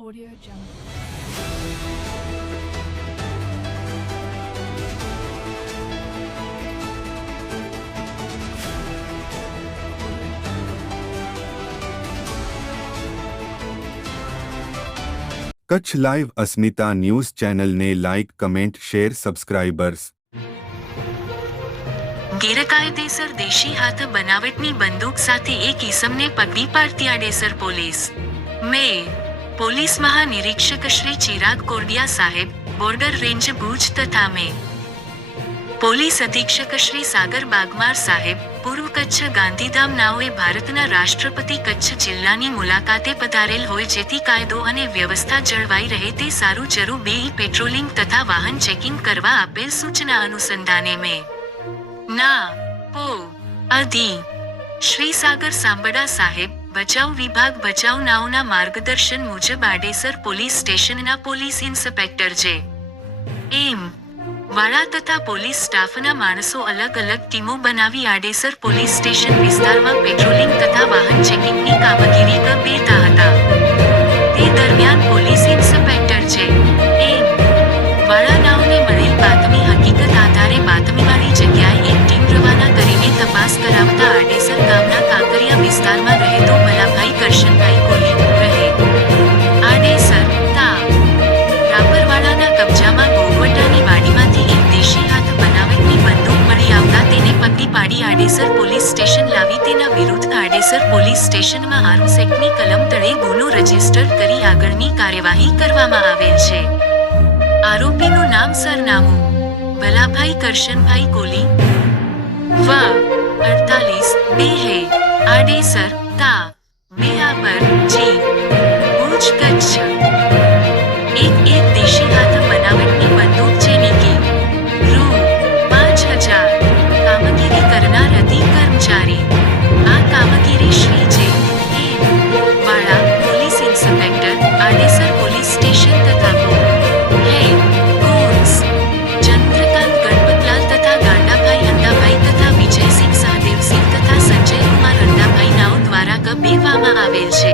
Audio Jungle. Kutch live Asmita news ચેનલને like comment share subscribers ગેરકાયદેસર દેશી હાથ બનાવટની બંદૂક સાથે એક ઈસમને પકડી પાડતી આડેસર પોલીસ મે પોલીસ મહાનિરીક્ષક શ્રી ચિરાગ કોરડિયા સાહેબ, બોર્ડર રેન્જ ભુજ તથા મે. પોલીસ અધિક્ષક શ્રી સાગર બાગમાર સાહેબ, પૂર્વ કચ્છ ગાંધીધામ નાઓએ ભારતના રાષ્ટ્રપતિ કચ્છ જિલ્લાની મુલાકાતે પધારેલ હોય જેથી કાયદો અને વ્યવસ્થા જળવાઈ રહે તે સારું જરૂર બે પેટ્રોલિંગ તથા વાહન ચેકિંગ કરવા આપેલ સૂચના અનુસંધાને મેં. ના પો અધિ શ્રી સાગર સાંબડા સાહેબ બચાવ વિભાગ બચાવ નાઓના માર્ગદર્શન મુજબ આડેસર પોલીસ સ્ટેશનના police inspector J M. Vala તથા પોલીસ સ્ટાફના માણસો અલગ અલગ ટીમો બનાવી આડેસર પોલીસ સ્ટેશન વિસ્તારમાં પેટ્રોલિંગ તથા વાહન ચેકિંગની કામગીરી કરતા હતા. તે દરમિયાન પોલીસ ઇન્સ્પેક્ટર છે. એમ. વાળાનાઓને મળેલ બાતમી હકીકત આધારે બાતમીવાળી જગ્યાએ એક ટીમ રવાના કરીને તપાસ કરાવતા આડેસર ગામના કાંકરિયા વિસ્તારમાં આડેસર પોલીસ સ્ટેશન લાવી તેના વિરુદ્ધ આડેસર પોલીસ સ્ટેશનમાં આર્મ્સ એક્ટની કલમ તળે ગુનો રજિસ્ટર કરી આગળની કાર્યવાહી કરવામાં આવેલ છે. આરોપીનું નામ સરનામું, ભલાભાઈ કરશનભાઈ કોલી વા અડતાલીસ, બે હે, આડેસર, તા આ જી આવેલ છે.